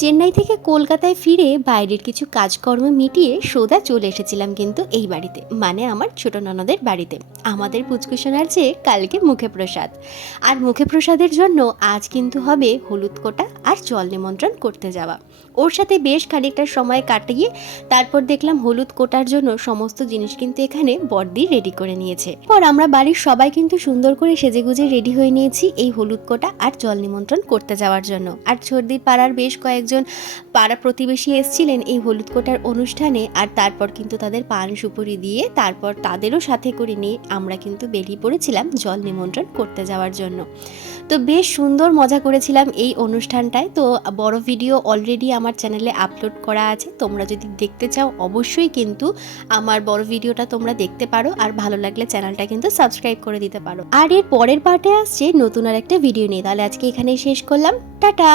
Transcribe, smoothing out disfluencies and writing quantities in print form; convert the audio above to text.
চেন্নাই থেকে কলকাতায় ফিরে বাইরের কিছু কাজকর্ম মিটিয়ে সোজা চলে এসেছিলাম কিন্তু এই বাড়িতে, মানে আমার ছোট ননদের বাড়িতে। আমাদের পুচকুসোনার যে কালকে মুখে প্রসাদ, আর মুখে প্রসাদের জন্য আজ কিন্তু হবে হলুদ কোটা আর জল নিমন্ত্রণ করতে যাওয়া। ওর সাথে বেশ খানিকটা সময় কাটিয়ে তারপর দেখলাম হলুদ কোটার জন্য সমস্ত জিনিস কিন্তু এখানে বড়দি রেডি করে নিয়েছে। পর আমরা বাড়ির সবাই কিন্তু সুন্দর করে সেজেগুজে রেডি হয়ে নিয়েছি এই হলুদ কোটা আর জল নিমন্ত্রণ করতে যাওয়ার জন্য। আর সর্দির পাড়ার বেশ কয়েকজন পাড়া প্রতিবেশী এসেছিলেন এই হলুদ কোটার অনুষ্ঠানে, আর তারপর কিন্তু তাদের পান সুপুরি দিয়ে তারপর তাদেরও সাথে করে নিয়ে আমরা কিন্তু বেরিয়ে পড়েছিলাম জল নিমন্ত্রণ করতে যাওয়ার জন্য। তো বেশ সুন্দর মজা করেছিলাম এই অনুষ্ঠানটায়। তো বড় ভিডিও অলরেডি আমার চ্যানেলে আপলোড করা আছে, তোমরা যদি দেখতে চাও অবশ্যই কিন্তু আমার বড় ভিডিওটা তোমরা দেখতে পারো, আর ভালো লাগলে চ্যানেলটা কিন্তু সাবস্ক্রাইব করে দিতে পারো। আর এর পরের পার্টে আসছে নতুন আর একটা ভিডিও নিয়ে। তাহলে আজকে এখানেই শেষ করলাম, টাটা।